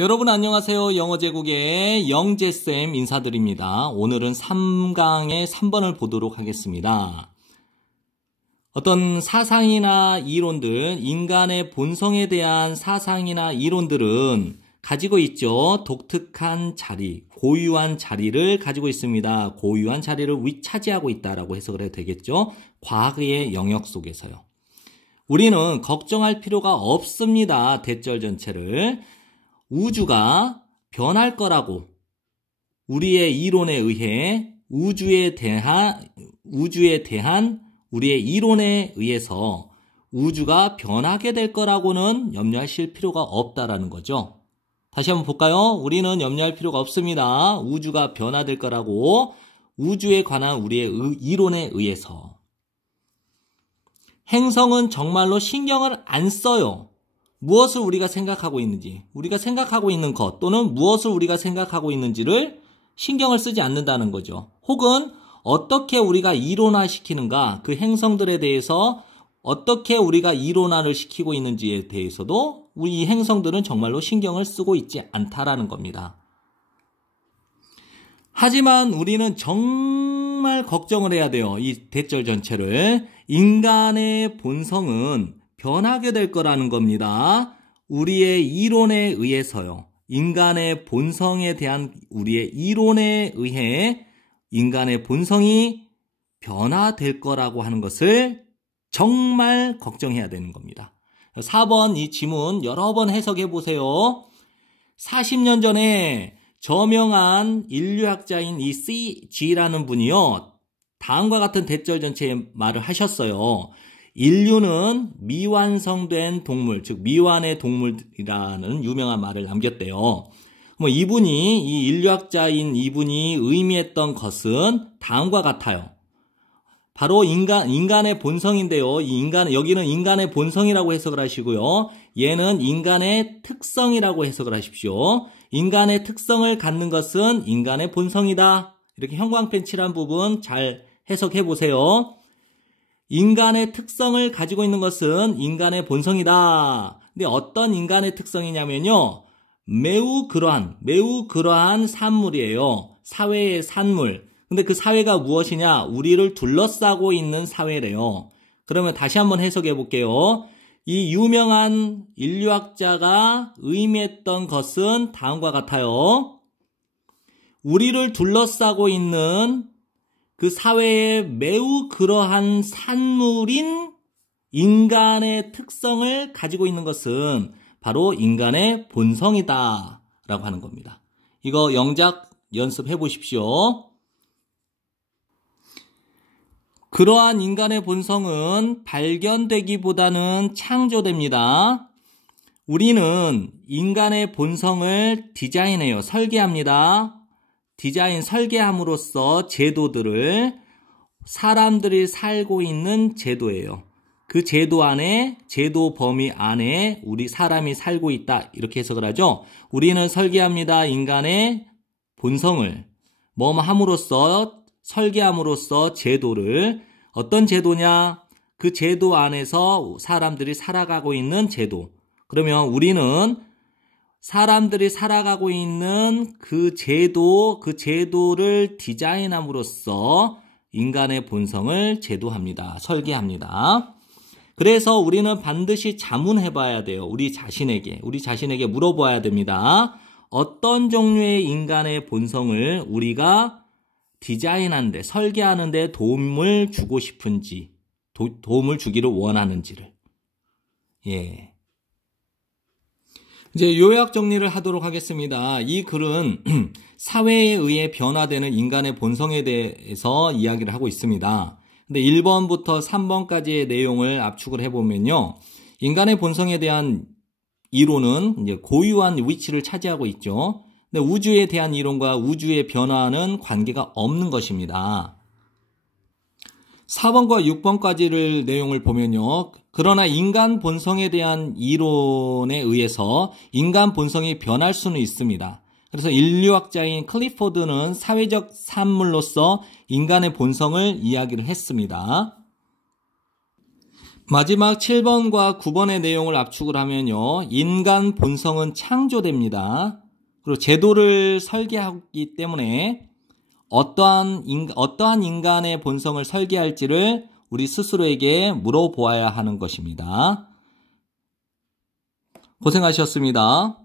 여러분 안녕하세요. 영어제국의 영재쌤 인사드립니다. 오늘은 3강의 3번을 보도록 하겠습니다. 어떤 사상이나 이론들, 인간의 본성에 대한 사상이나 이론들은 가지고 있죠. 독특한 자리, 고유한 자리를 가지고 있습니다. 고유한 자리를 차지하고 있다라고 해석을 해도 되겠죠. 과학의 영역 속에서요. 우리는 걱정할 필요가 없습니다. 대절 전체를. 우주가 변할 거라고 우리의 이론에 의해 우주에 대한 우리의 이론에 의해서 우주가 변하게 될 거라고는 염려하실 필요가 없다라는 거죠. 다시 한번 볼까요? 우리는 염려할 필요가 없습니다. 우주가 변화될 거라고 우주에 관한 우리의 이론에 의해서. 행성은 정말로 신경을 안 써요. 무엇을 우리가 생각하고 있는지, 우리가 생각하고 있는 것 또는 무엇을 우리가 생각하고 있는지를 신경을 쓰지 않는다는 거죠. 혹은 어떻게 우리가 이론화시키는가, 그 행성들에 대해서 어떻게 우리가 이론화를 시키고 있는지에 대해서도 우리 이 행성들은 정말로 신경을 쓰고 있지 않다라는 겁니다. 하지만 우리는 정말 걱정을 해야 돼요. 이 대절 전체를. 인간의 본성은 변하게 될 거라는 겁니다. 우리의 이론에 의해서요. 인간의 본성에 대한 우리의 이론에 의해 인간의 본성이 변화될 거라고 하는 것을 정말 걱정해야 되는 겁니다. 4번 이 지문 여러 번 해석해 보세요. 40년 전에 저명한 인류학자인 이 C.G라는 분이요. 다음과 같은 대절 전체의 말을 하셨어요. 인류는 미완성된 동물, 즉 미완의 동물이라는 유명한 말을 남겼대요. 이 인류학자인 이분이 의미했던 것은 다음과 같아요. 바로 인간의 본성인데요. 여기는 인간의 본성이라고 해석을 하시고요. 얘는 인간의 특성이라고 해석을 하십시오. 인간의 특성을 갖는 것은 인간의 본성이다. 이렇게 형광펜 칠한 부분 잘 해석해 보세요. 인간의 특성을 가지고 있는 것은 인간의 본성이다. 근데 어떤 인간의 특성이냐면요. 매우 그러한 산물이에요. 사회의 산물. 근데 그 사회가 무엇이냐? 우리를 둘러싸고 있는 사회래요. 그러면 다시 한번 해석해 볼게요. 이 유명한 인류학자가 의미했던 것은 다음과 같아요. 우리를 둘러싸고 있는 그 사회에 매우 그러한 산물인 인간의 특성을 가지고 있는 것은 바로 인간의 본성이다 라고 하는 겁니다. 이거 영작 연습해 보십시오. 그러한 인간의 본성은 발견되기보다는 창조됩니다. 우리는 인간의 본성을 디자인해요. 설계합니다. 설계함으로써 제도들을 사람들이 살고 있는 제도예요. 그 제도 범위 안에 우리 사람이 살고 있다. 이렇게 해석을 하죠. 우리는 설계합니다. 인간의 본성을 설계함으로써 제도를 어떤 제도냐? 그 제도 안에서 사람들이 살아가고 있는 제도. 그러면 우리는 사람들이 살아가고 있는 그 제도를 디자인함으로써 인간의 본성을 제도합니다. 설계합니다. 그래서 우리는 반드시 자문해 봐야 돼요. 우리 자신에게 물어봐야 됩니다. 어떤 종류의 인간의 본성을 우리가 디자인하는데, 설계하는데 도움을 주고 싶은지, 도움을 주기를 원하는지를. 예. 이제 요약 정리를 하도록 하겠습니다. 이 글은 사회에 의해 변화되는 인간의 본성에 대해서 이야기를 하고 있습니다. 근데 1번부터 3번까지의 내용을 압축을 해보면요. 인간의 본성에 대한 이론은 이제 고유한 위치를 차지하고 있죠. 근데 우주에 대한 이론과 우주의 변화는 관계가 없는 것입니다. 4번과 6번까지를 내용을 보면요. 그러나 인간 본성에 대한 이론에 의해서 인간 본성이 변할 수는 있습니다. 그래서 인류학자인 클리포드는 사회적 산물로서 인간의 본성을 이야기를 했습니다. 마지막 7번과 9번의 내용을 압축을 하면요. 인간 본성은 창조됩니다. 그리고 제도를 설계하기 때문에 어떠한 인간의 본성을 설계할지를 우리 스스로에게 물어보아야 하는 것입니다. 고생하셨습니다.